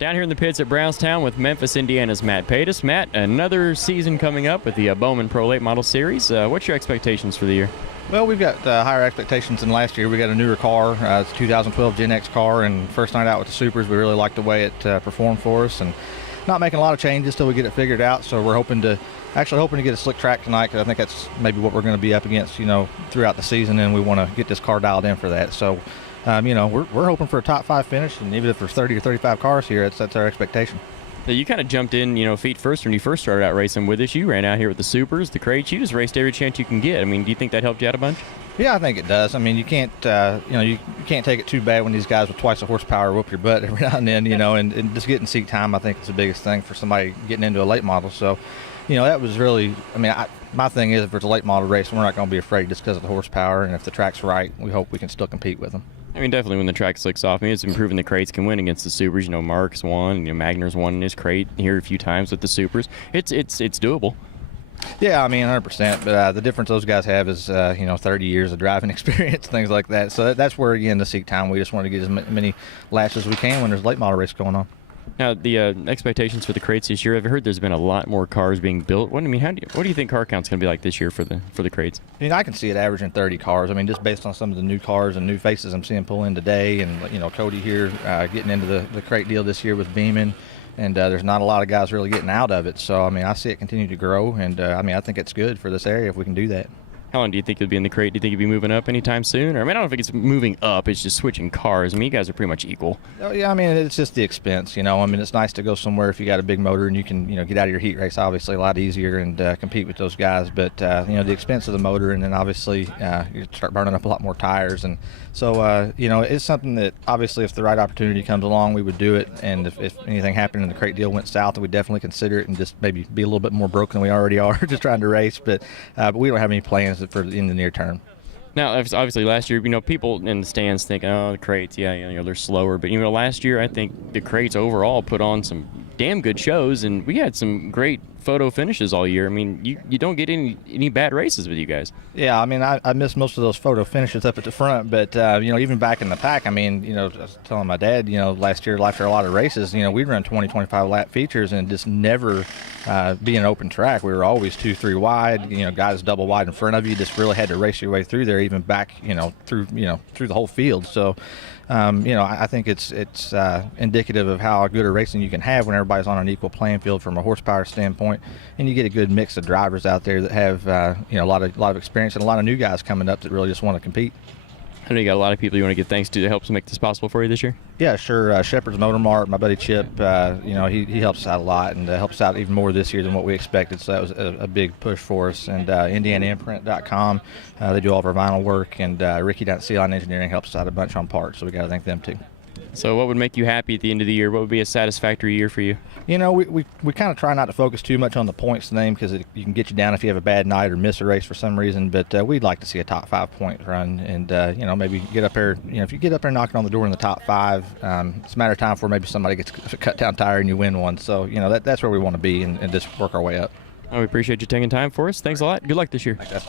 Down here in the pits at Brownstown with Memphis, Indiana's Matt Patus. Matt, another season coming up with the Bowman Pro Late Model Series. What's your expectations for the year? Well, we've got higher expectations than last year. We got a newer car. It's a 2012 Gen X car, and first night out with the Supers, we really liked the way it performed for us, and not making a lot of changes till we get it figured out. So we're hoping to get a slick track tonight, because I think that's maybe what we're going to be up against, throughout the season, and we want to get this car dialed in for that. So, we're hoping for a top 5 finish, and even if there's 30 or 35 cars here, that's our expectation. Now, you kind of jumped in, feet first when you first started out racing with us. You ran out here with the Supers, the crates. You just raced every chance you can get. I mean, do you think that helped you out a bunch? Yeah, I think it does. I mean, you can't, you can't take it too bad when these guys with twice the horsepower whoop your butt every now and then, and just getting seat time, I think, is the biggest thing for somebody getting into a late model. So, that was really, my thing is, if it's a late model race, we're not going to be afraid just because of the horsepower, and if the track's right, we hope we can still compete with them. I mean, definitely when the track slicks off, it's improving the crates can win against the Supers. Mark's won, Magner's won in his crate here a few times with the Supers. It's doable. Yeah, 100%. But the difference those guys have is, 30 years of driving experience, things like that. So that's where, again, the seat time, we just want to get as many laps as we can when there's late model race going on. Now, the expectations for the crates this year, I've heard there's been a lot more cars being built. What do you think car count's going to be like this year for the crates? I can see it averaging 30 cars. Just based on some of the new cars and new faces I'm seeing pull in today, and Cody here getting into the crate deal this year with Beeman, and there's not a lot of guys really getting out of it. So I see it continue to grow, and I think it's good for this area if we can do that. How long do you think you'll be in the crate? Do you think you'll be moving up anytime soon? Or I don't know if it's moving up, it's just switching cars. You guys are pretty much equal. Oh, yeah, it's just the expense, it's nice to go somewhere if you got a big motor and you can, get out of your heat race, obviously a lot easier, and compete with those guys. But, the expense of the motor, and then obviously you start burning up a lot more tires. And so, it's something that obviously if the right opportunity comes along, we would do it. And if anything happened and the crate deal went south, we'd definitely consider it and just maybe be a little bit more broke than we already are just trying to race. But we don't have any plans for in the near term. Now, obviously last year, people in the stands think, oh, the crates, yeah, they're slower. But, last year I think the crates overall put on some damn good shows, and we had some great photo finishes all year. You don't get any bad races with you guys. Yeah, I missed most of those photo finishes up at the front, but, even back in the pack, I was telling my dad, last year after a lot of races, we'd run 20, 25 lap features and just never be an open track. We were always 2-3 wide, guys double wide in front of you, just really had to race your way through there, even back, through the whole field. So, I think it's indicative of how good a racing you can have when everybody's on an equal playing field from a horsepower standpoint, and you get a good mix of drivers out there that have a lot of experience, and a lot of new guys coming up that really just want to compete. I know you got a lot of people you want to give thanks to help make this possible for you this year. Yeah, sure. Shepherd's Motor Mart, my buddy Chip, he helps us out a lot, and helps out even more this year than what we expected. So that was a big push for us. And IndianaImprint.com, they do all of our vinyl work, and Ricky down at Sea Line Engineering helps us out a bunch on parts. So we got to thank them too. So what would make you happy at the end of the year? What would be a satisfactory year for you? We kind of try not to focus too much on the points thing, because you can get you down if you have a bad night or miss a race for some reason. But we'd like to see a top 5 point run, and maybe get up there. If you get up there knocking on the door in the top 5, it's a matter of time before maybe somebody gets a cut down tire and you win one. So that's where we want to be, and just work our way up. We appreciate you taking time for us. Thanks a lot. Good luck this year. Thanks.